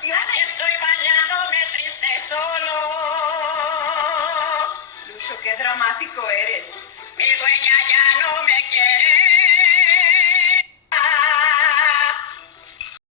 canciones. Aquí estoy bañándome triste solo. Lucho, qué dramático eres. Mi dueña ya no